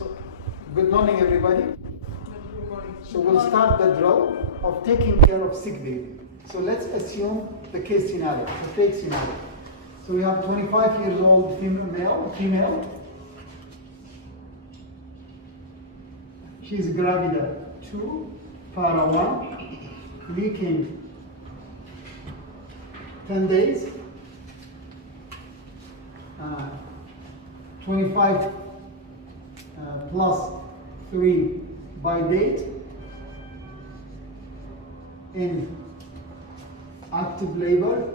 So, good morning, everybody. So we'll start the drill of taking care of sick baby. So let's assume the case scenario, the fake scenario. So we have 25 years old female. She's gravida 2, para 1, leaking 10 days, 25 plus 3 by date, in active labor,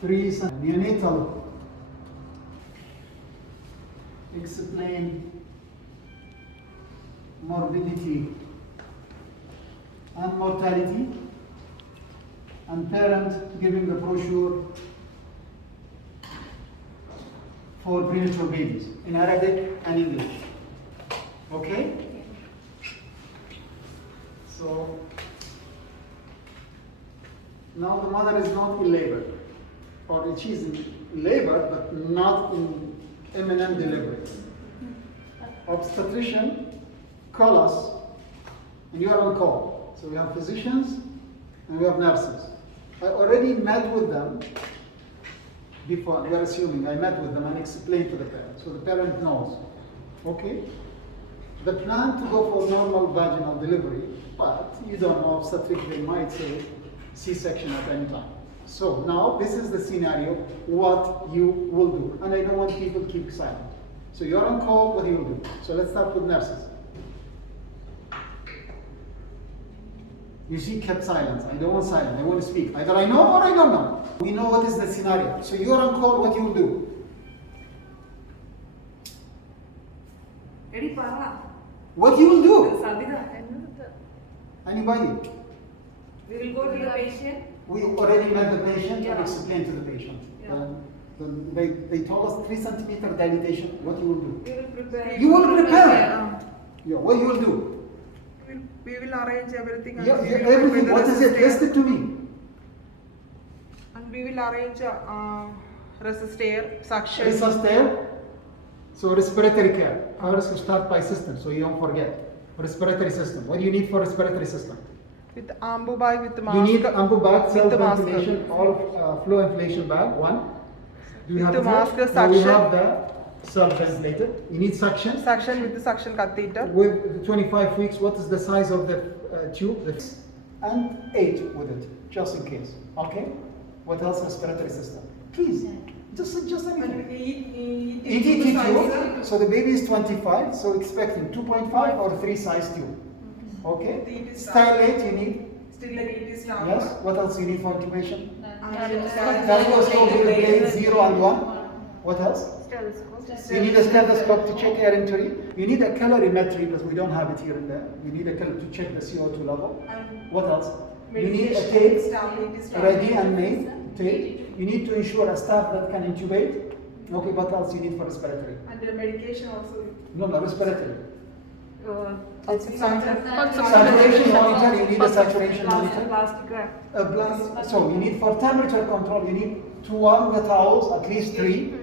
3 neonatal. Explain morbidity and mortality, and parent giving the brochure for premature babies in Arabic and English. Okay? So now the mother is not in labor, or she is in labor but not in imminent delivery. Obstetrician call us, and you are on call. So we have physicians and we have nurses. I already met with them before. We are assuming I met with them and explained to the parent, so the parent knows. Okay? The plan to go for normal vaginal delivery, but you don't know, obstetric, they might say C-section at any time. So now this is the scenario, what you will do. And I don't want people to keep silent. So you're on call, what do you do? So let's start with nurses. You see, kept silence. I don't want silence, I want to speak. Either I know or I don't know. We know what is the scenario. So you're on call, what you will do? What you will do? Anybody? We will go to the patient. We already met the patient and Yeah. explained to the patient. Yeah. They told us 3 centimeter dilatation. What you will do? We will prepare. You will prepare. Yeah. What you will do? We will arrange everything. Yeah, we will everything. prepare What the is it? resistor. List it to me. And we will arrange resistor, suction. Resuscitate. So respiratory care. First, we start by system, so you don't forget. Respiratory system. What do you need for respiratory system? With ambu bag, with mask. You need ambu bag, With the mask. self-ventilation, or flow inflation bag. 1. Do you With have the mask, that? suction. We have the self-ventilator. You need suction. Suction with the suction catheter. With the 25 weeks, what is the size of the tube? And 8 with it, just in case. Okay? What else? Respiratory system. Please, just anything. ETT tube. So the baby is 25, so expecting 2.5 or 3 size tube. Okay? Stylate you need. Still like it is now. Yes. What else you need for intubation? Stethoscope. Stethoscope with the blade 0 and 1. What else? You need a stethoscope to check air entry. You need a calorimetry because we don't have it here and there. You need a to check the CO2 level. What else? You need a tape ready and made. Tape. You need to ensure a staff that can intubate. Okay, what else you need for respiratory? And the medication also. No, respiratory. Saturation Saturation monitor, you need a saturation monitor. Plastic wrap. A blast. So you need for temperature control, you need to warm the towels, at least 3.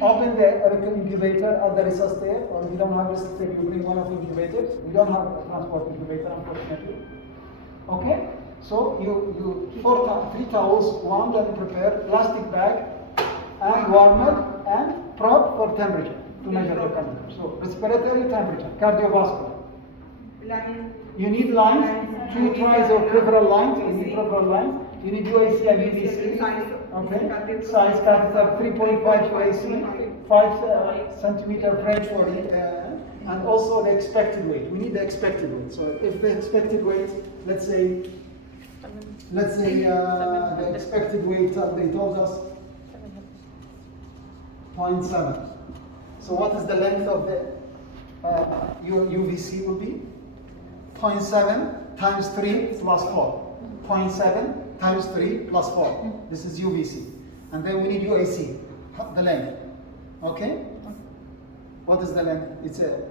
Open the incubator at the resuscitator, or if you don't have resuscitator, you bring one of the incubators. We don't have a transport incubator, unfortunately. Okay? So you 3 towels, warmed and prepared, plastic bag, and warmer, and prop for temperature, to measure the temperature. So respiratory temperature, cardiovascular. You need lines, 2 tries of peripheral lines, you need peripheral lines. You need UAC and UVC. Okay. Size catheter 3.5 UAC, 5 centimeter French for and also the expected weight. We need the expected weight. So if the expected weight, let's say the expected weight they told us 0.7. So what is the length of the UVC will be? 0.7 times 3 plus 4. 0.7 times 3 plus 4. This is UVC. And then we need UAC, the length. Okay? What is the length? It's a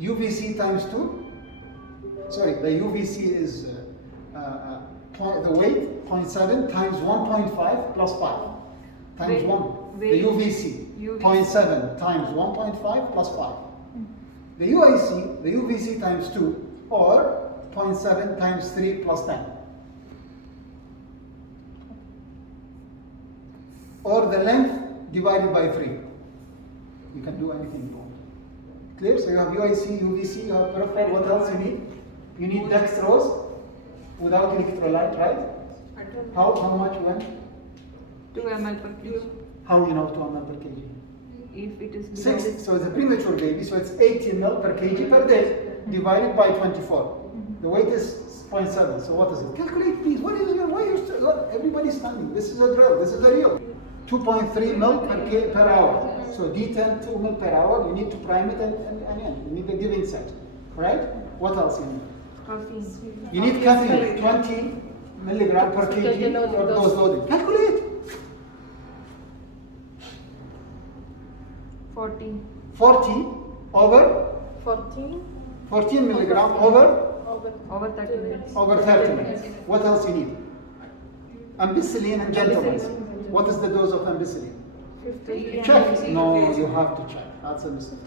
UVC times 2. Sorry, the UVC is the weight, 0.7 times 1.5 plus 5 times Weight. 1. The UVC. 0.7 times 1.5 plus 5. The UIC, the UVC times 2, or 0.7 times 3 plus 10. Or the length divided by 3. You can do anything you want. Clear? So you have UIC, UVC, you have peripheral. What else you need? You need dextrose without electrolyte, right? How much when? 2 ml per kg. How you know 2 ml per kg? If it is below 6. So it's a premature baby, so it's 80 ml per kg per day divided by 24. The weight is 0.7. So what is it? Calculate, please. What is it? Why are you look, everybody's standing. This is a drill. This is a real. 2.3 ml per hour. So D10, 2 ml per hour. You need to prime it and you need the giving set. Right? What else you need? caffeine. You need caffeine, 20 milligram per kg for dose loading. Calculate. 40. 40 over 14 milligram over Over 30 minutes. over 30 minutes. What else you need? Ampicillin and gentamicin. What is the dose of ampicillin? 50. Check. No, you have to check. That's a mistake.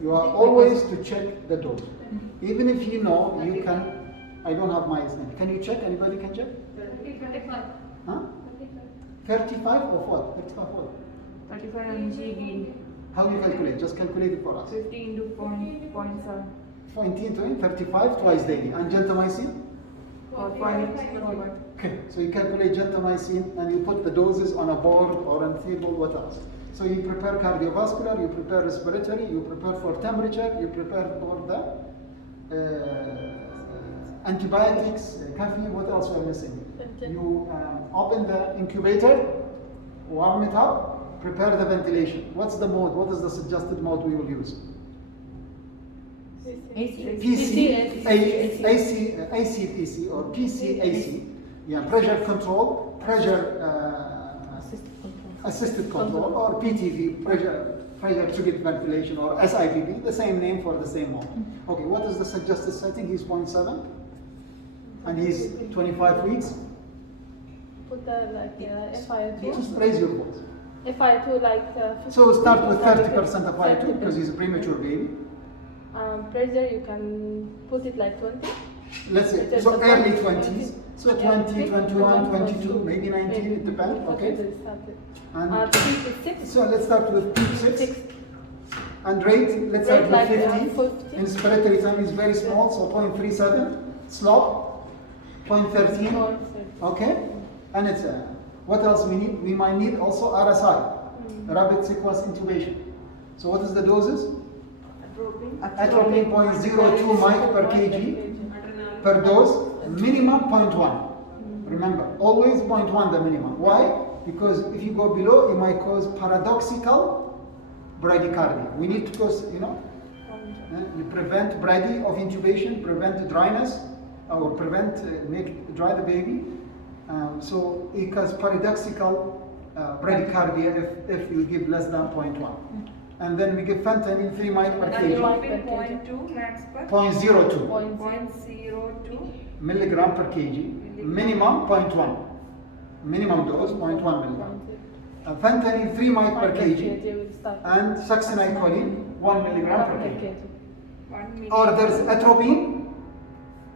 You are always to check the dose. Even if you know, you can. I don't have my estimate. Can you check? Anybody can check? Huh? 35 of what? 35 what? 35 mg. How do you calculate? Just calculate it for us. 50 into 0.7. 19, 35 twice daily. And gentamicin? Or 0.1. Okay, so you calculate gentamicin and you put the doses on a board or on a table, what else? So you prepare cardiovascular, you prepare respiratory, you prepare for temperature, you prepare for the antibiotics, caffeine, what else we are missing? You open the incubator, warm it up, prepare the ventilation. What's the mode? What is the suggested mode we will use? ACPC or PCAC, yeah, pressure control, assisted control, or PTV, pressure triggered ventilation, or SIPV, the same name for the same mode. Okay, what is the suggested setting? He's 0.7 and he's 25 weeks. Put FiO2. Just raise your voice. FiO2 like. So start with 30% of FiO2 because he's a premature baby. Pressure you can put it like 20. Let's say, so early 20s, so 20, 21, 22, maybe 19, it depends, okay? And peak is 6. so let's start with peak 6. And rate, let's start Rate with like, 50. Inspiratory time is very small, so 0.37. Slope, 0.13, okay? And it's, what else we need? We might need also RSI, rapid sequence intubation. So what is the doses? Atropine 0.02 mic per kg per dose, minimum 0.1. Remember, always 0.1 the minimum. Why? Because if you go below, it might cause paradoxical bradycardia. We need to cause, you prevent brady of intubation, prevent dryness, or prevent, make dry the baby. So it causes paradoxical bradycardia if you give less than 0.1. And then we give fentanyl 3 mic per kg. 0.2 max per 0.02 0.02 milligram per kg. Minimum 0.1. Minimum dose 0.1 milligram. Fentanyl 3 mic per kg. And succinylcholine 1 milligram per kg. 1 milligram. Or there's atropine,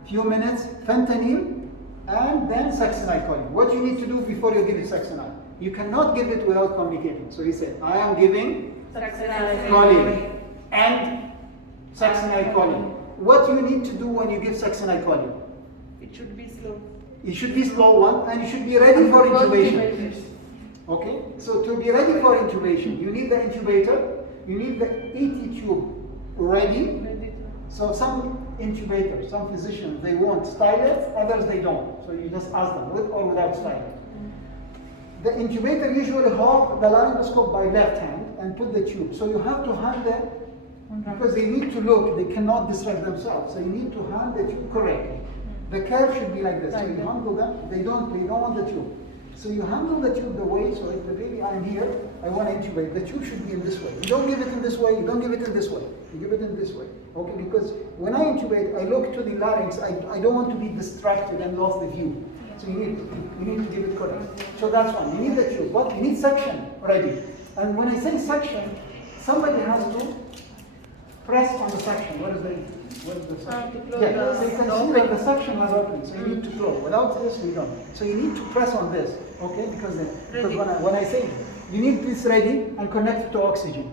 few minutes, fentanyl, and then succinylcholine. What you need to do before you give it succinyl? You cannot give it without communicating. So he said, I am giving choline and succinylcholine. What you need to do when you give succinylcholine? It should be slow. It should be slow one, and you should be ready for intubation. Okay? So to be ready for intubation, you need the intubator, you need the ET tube ready. So some intubators, some physicians, they want stylets, others they don't. So you just ask them, with or without stylet. The intubator usually hold the laryngoscope by left hand and put the tube. So you have to hand them, because they need to look, they cannot distract themselves. So you need to hand the tube correctly. The curve should be like this. So you handle them, they don't want the tube. So you handle the tube the way, so if the baby, I'm here, I want to intubate, the tube should be in this way. You don't give it in this way, you don't give it in this way. You give it in this way. Okay, because when I intubate, I look to the larynx, I don't want to be distracted and lost the view. So you need to give it correct. So that's one. You need the tube. What? You need suction ready. And when I say suction, somebody has to press on the suction. What is the suction? to close Yeah, the so you can see that the suction has opened, so you need to close. Without this, we don't. So you need to press on this, okay? Because when I say you need this ready and connected to oxygen,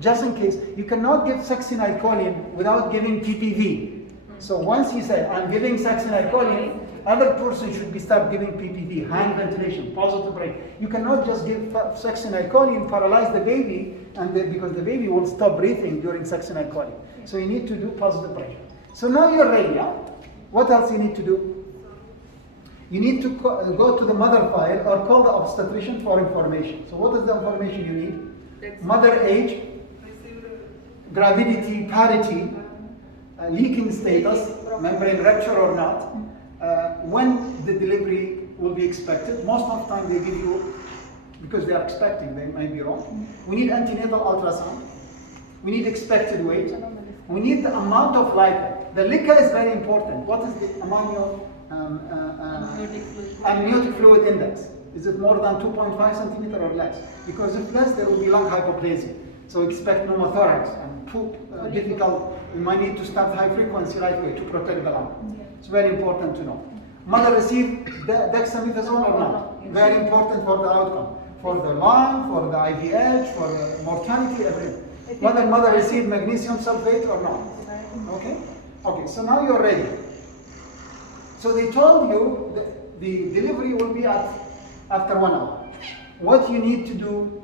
just in case. You cannot give succinylcholine without giving PPV. So once you say, I'm giving succinylcholine, other person should be start giving PPV, hand ventilation, positive rate. You cannot just give succinylcholine, paralyze the baby, and then, because the baby will stop breathing during succinylcholine. So you need to do positive pressure. So now you're ready, huh? What else you need to do? You need to go to the mother file or call the obstetrician for information. So what is the information you need? Mother age, gravidity, parity, leaking status, membrane rupture or not, when the delivery will be expected. Most of the time they give you, because they are expecting, they might be wrong. We need antenatal ultrasound. We need expected weight. We need the amount of LICA. The LICA is very important. What is the amniotic fluid index? Is it more than 2.5 centimeter or less? Because if less, there will be lung hypoplasia. So expect pneumothorax and poop difficult. We might need to start high frequency right away to protect the lung. It's very important to know. Mother received dexamethasone or not? Very important for the outcome. For the lung, for the IVH, for the mortality, everything. Whether mother received magnesium sulfate or not. Okay? Okay, so now you're ready. So they told you that the delivery will be after 1 hour. What you need to do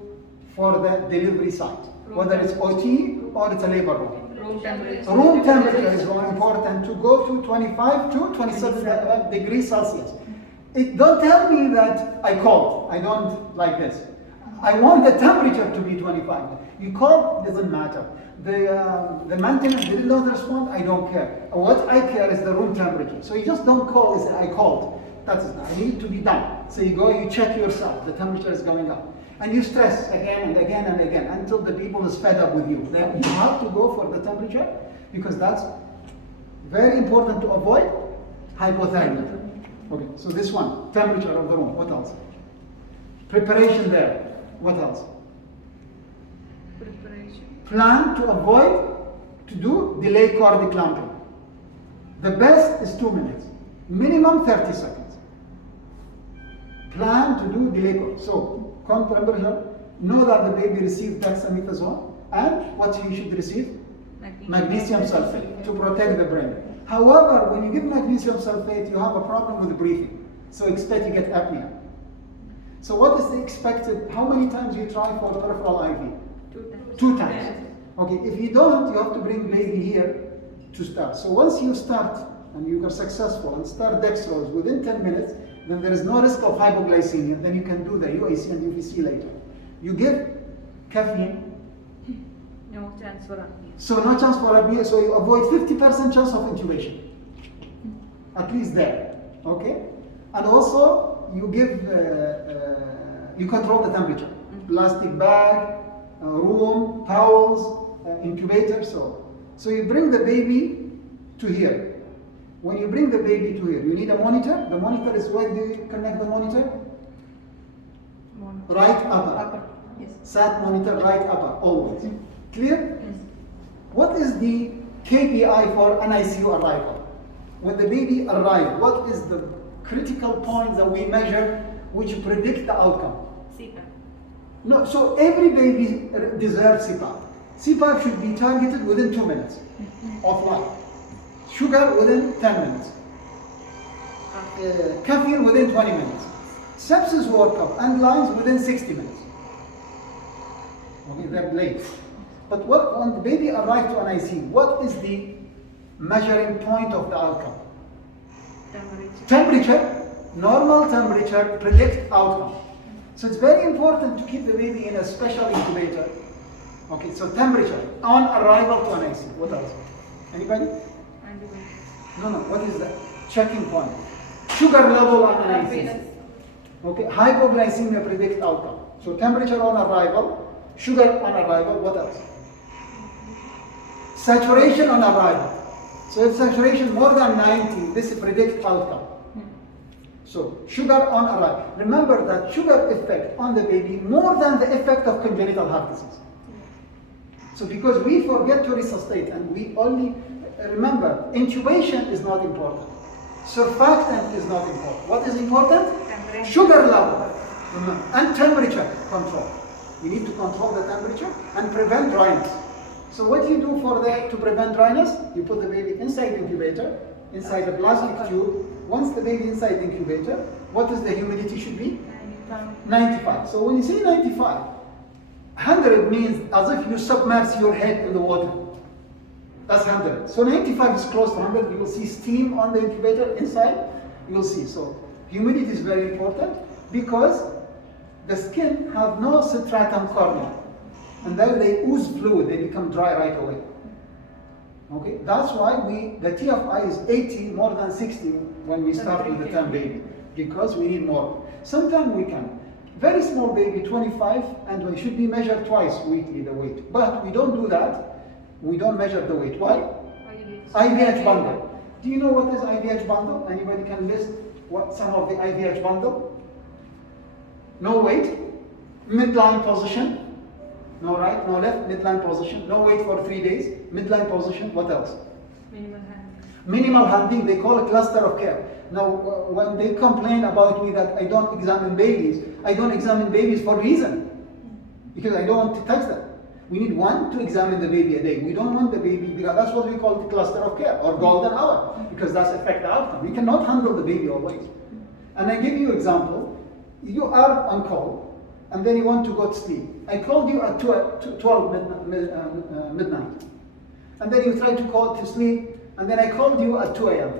for the delivery site, whether it's OT or it's a labor room. Room temperature. Room temperature is more important, to go to 25 to 27 degrees Celsius. Don't tell me that I called. I don't like this. I want the temperature to be 25. You call, doesn't matter. The maintenance did not respond, I don't care. What I care is the room temperature. So you just don't call and say, I called. That's it. I need to be done. So you go, you check yourself, the temperature is going up. And you stress again and again and again until the people is fed up with you. Then you have to go for the temperature, because that's very important to avoid hypothermia. Okay, so this one, temperature of the room. What else? Preparation there. What else? Preparation. Plan to avoid to do delay cord clamping. The best is 2 minutes. Minimum 30 seconds. Plan to do delay cord. So, temperature, know that the baby received dexamethasone and what he should receive? Magnesium sulfate to protect the brain. However, when you give magnesium sulfate, you have a problem with breathing. So expect you get apnea. So what is the expected, how many times you try for peripheral IV? 2 times. Okay, if you don't, you have to bring baby here to start. So once you start and you are successful and start dextrose within 10 minutes, then there is no risk of hypoglycemia. Then you can do the UAC and UVC later. You give caffeine. No chance for apnea. So no chance for apnea, so you avoid 50% chance of intubation. At least there, okay? And also, you give, you control the temperature. Plastic bag, room, towels, incubator, so you bring the baby to here. When you bring the baby to here, you need a monitor. The monitor is, where do you connect the monitor? Right upper. Yes. SAT monitor, right upper, always. Clear? Yes. What is the KPI for NICU arrival? When the baby arrives, what is the critical point that we measure which predict the outcome? CPAP. No, so every baby deserves CPAP. CPAP should be targeted within 2 minutes of life. Sugar within 10 minutes. Caffeine within 20 minutes. Sepsis workup and lines within 60 minutes. Okay, they're late. But when the baby arrives to NICU, what is the measuring point of the outcome? Temperature. Normal temperature predicts outcome. So it's very important to keep the baby in a special incubator. Okay, so temperature on arrival to NICU. What else? Anybody? No, what is the checking point? Sugar level on NICU. Okay, hypoglycemia predicts outcome. So temperature on arrival, sugar on arrival, what else? Saturation on arrival. So if saturation more than 90, this predicts outcome. So sugar on arrival. Remember that sugar effect on the baby more than the effect of congenital heart disease. So because we forget to resuscitate and we only, remember, intubation is not important. Surfactant is not important. What is important? Temperature. Sugar level, remember, and temperature control. You need to control the temperature and prevent dryness. So what do you do to prevent dryness? You put the baby inside the incubator, inside the plastic tube. Once the baby inside the incubator, what is the humidity should be? 95. So when you say 95, 100 means as if you submerge your head in the water. That's 100. So 95 is close to 100. You will see steam on the incubator inside. You will see. So humidity is very important because the skin have no stratum corneum. And then they ooze fluid. They become dry right away. Okay, that's why the TFI is 80 more than 60 when we start with the term baby, because we need more. Sometimes we can. Very small baby, 25, and we should be measured twice weekly, the weight. But we don't do that. We don't measure the weight. Why? IVH bundle. Do you know what is IVH bundle? Anybody can list what some of the IVH bundle? No weight, midline position. No right, no left, midline position. No wait for 3 days. Midline position. What else? Minimal handling. Minimal handling. They call it cluster of care. Now, when they complain about me that I don't examine babies, I don't examine babies for a reason. Because I don't want to touch them. We need one to examine the baby a day. We don't want the baby, because that's what we call the cluster of care or golden hour, because that's affect the outcome. We cannot handle the baby always. And I give you example. You are on call. And then you want to go to sleep. I called you at 12 midnight. And then you try to call to sleep. And then I called you at 2 a.m.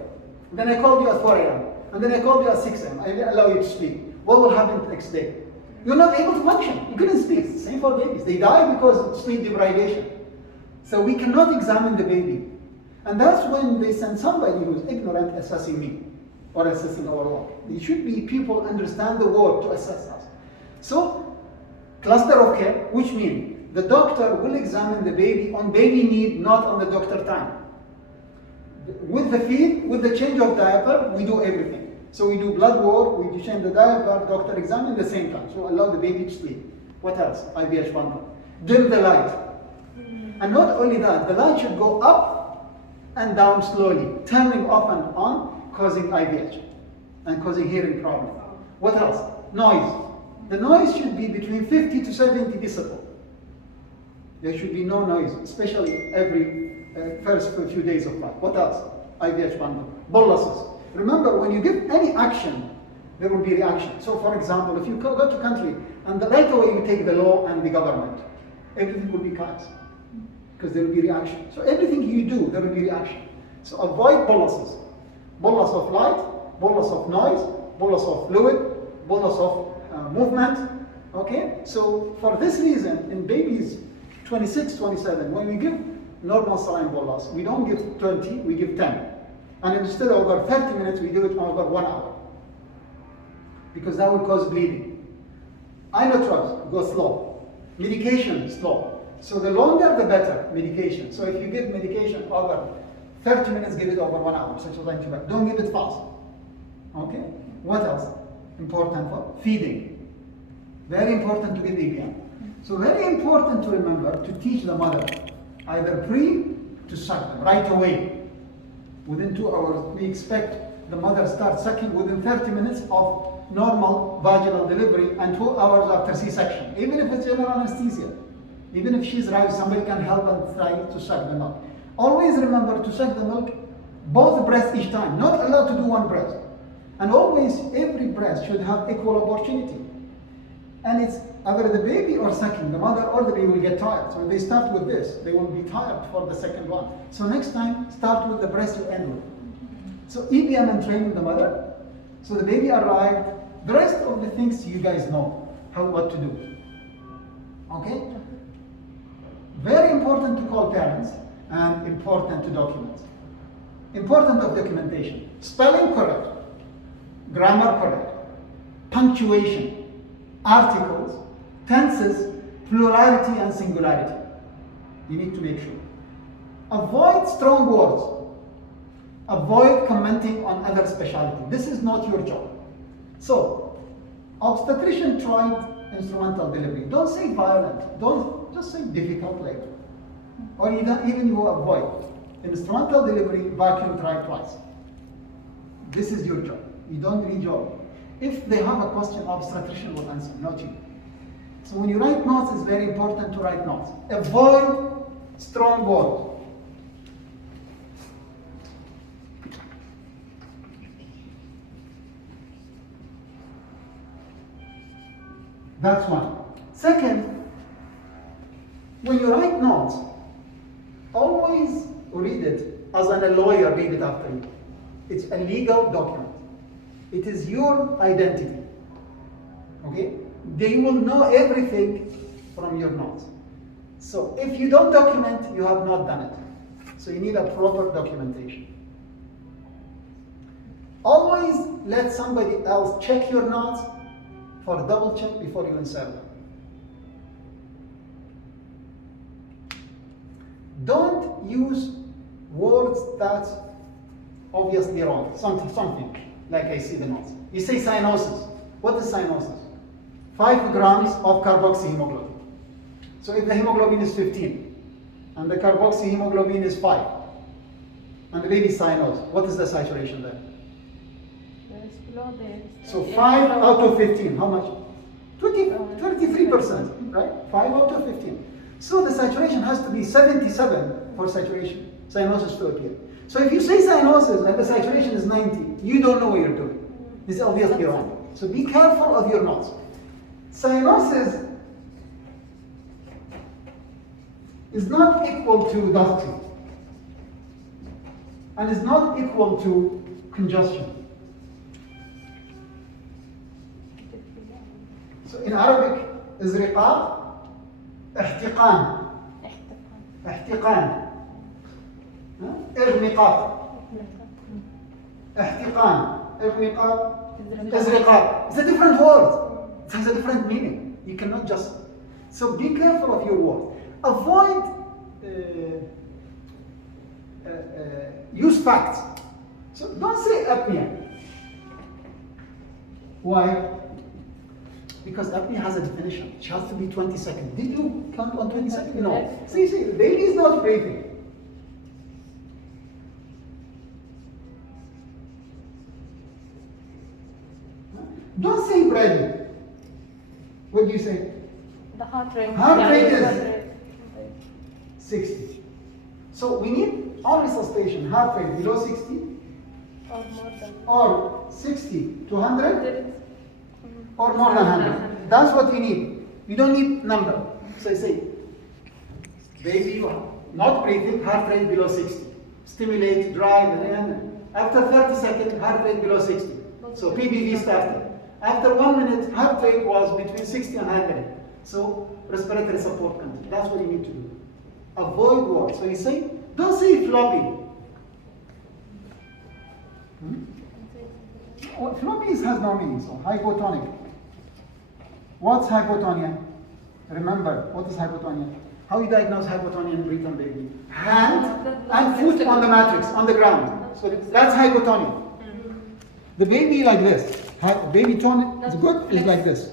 And then I called you at 4 a.m. And then I called you at 6 a.m. I allow you to sleep. What will happen the next day? You're not able to function. You couldn't sleep. Same for babies. They die because of sleep deprivation. So we cannot examine the baby. And that's when they send somebody who's ignorant assessing me or assessing our work. There should be people understand the work to assess us. So, cluster of care, which means the doctor will examine the baby on baby need, not on the doctor time. With the feed, with the change of diaper, we do everything. So we do blood work, we change the diaper, doctor examine at the same time. So allow the baby to sleep. What else? IVH bundle. Dim the light. And not only that, the light should go up and down slowly, turning off and on, causing IVH and causing hearing problem. What else? Noise. The noise should be between 50 to 70 decibel. There should be no noise, especially every first few days of life. What else? IVH bundle. Boluses. Remember, when you give any action, there will be reaction. So for example, if you go to country and right away you take the law and the government, everything will be chaos because there will be reaction. So everything you do, there will be reaction. So avoid boluses. Bolus of light, bolus of noise, bolus of fluid, bolus of movement. Okay? So for this reason, in babies 26, 27, when we give normal saline bolus, we don't give 20, we give 10. And instead of over 30 minutes, we give it over 1 hour. Because that will cause bleeding. Inotropes, go slow. Medication, slow. So the longer, the better, medication. So if you give medication over 30 minutes, give it over 1 hour, such as antibiotic. Don't give it fast. Okay? What else? Important for feeding. Very important to give EBM. So very important to remember to teach the mother, either pre to suck right away. Within 2 hours, we expect the mother start sucking within 30 minutes of normal vaginal delivery and 2 hours after C-section. Even if it's general anesthesia, even if she's right, somebody can help and try to suck the milk. Always remember to suck the milk both breasts each time, not allowed to do one breast. And always, every breast should have equal opportunity. And it's either the baby or sucking, the mother or the baby will get tired. So if they start with this, they will be tired for the second one. So next time, start with the breast you end with. So EBM and training the mother. So the baby arrived. The rest of the things you guys know what to do. Okay? Very important to call parents and important to document. Important of documentation. Spelling correct. Grammar correct. Punctuation. Articles, tenses, plurality and singularity. You need to make sure. Avoid strong words. Avoid commenting on other specialty. This is not your job. So, obstetrician tried instrumental delivery. Don't say violent. Don't just say difficult labor. Or even you avoid. Instrumental delivery, vacuum try twice. This is your job. You don't rejob. If they have a question, obstetrician will answer, not you. So when you write notes, it's very important to write notes. Avoid strong words. That's one. Second, when you write notes, always read it as a lawyer read it after you. It's a legal document. It is your identity. Okay? They will know everything from your notes. So if you don't document, you have not done it. So you need a proper documentation. Always let somebody else check your notes for a double check before you insert them. Don't use words that's obviously wrong. Something like I see the notes. You say cyanosis. What is cyanosis? 5 grams of carboxyhemoglobin. So if the hemoglobin is 15 and the carboxyhemoglobin is 5 and the baby is cyanosed, what is the saturation there? So 5 out of 15, how much? 23%, right? 5 out of 15. So the saturation has to be 77 for saturation, cyanosis to appear. So if you say cyanosis and the saturation is 90, you don't know what you're doing. This is obviously wrong. So be careful of your notes. Cyanosis is not equal to dusty and is not equal to congestion. So in Arabic is riqaq, ihtiqan, ihtiqan, irmiqaq, ihtiqan, irmiqaq, izriqaq. It's a different word. It has a different meaning. You cannot just. So be careful of your words. Avoid use facts. So don't say apnea. Why? Because apnea has a definition. It has to be 20 seconds. Did you count on 20 seconds? No. See, the baby is not breathing. Don't say breathing. What do you say? The heart rate. Heart rate is 60. So we need on resuscitation heart rate below 60 Or more than. or 60 to 100 or more than 100. That's what you need. You don't need number. So you say, baby not breathing, heart rate below 60. Stimulate, drive, and after 30 seconds, heart rate below 60. So PBV started. After 1 minute, heart rate was between 60 and 100. So respiratory support country. That's what you need to do. Avoid words. So you say, don't say floppy. Floppy has no meaning. So hypotonic. What's hypotonia? Remember, what is hypotonia? How you diagnose hypotonia in preterm baby? Hand and foot on the matrix, on the ground. So that's hypotonia. The baby like this. Baby tone is good, is like this.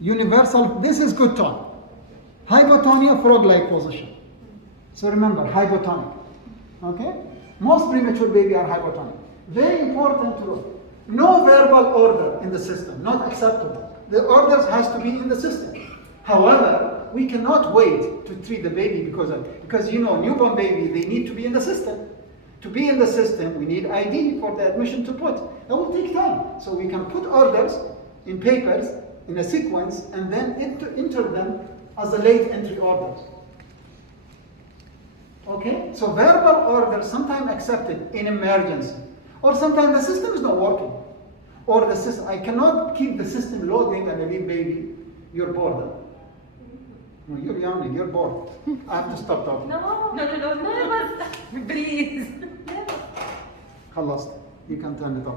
Universal, this is good tone. Hypotonia, frog-like position. So remember, hypotonic. Okay? Most premature baby are hypotonic. Very important rule. No verbal order in the system, not acceptable. The orders has to be in the system. However, we cannot wait to treat the baby because you know, newborn baby, they need to be in the system. To be in the system, we need ID for the admission to put. That will take time. So we can put orders in papers in a sequence and then enter them as a late entry orders. Okay? So verbal orders sometimes accepted in emergency. Or sometimes the system is not working. Or the system, I cannot keep the system loading and I leave baby, you're bored. No, you're young, you're bored. I have to stop talking. No, never. Please. خلصت. You can turn it off.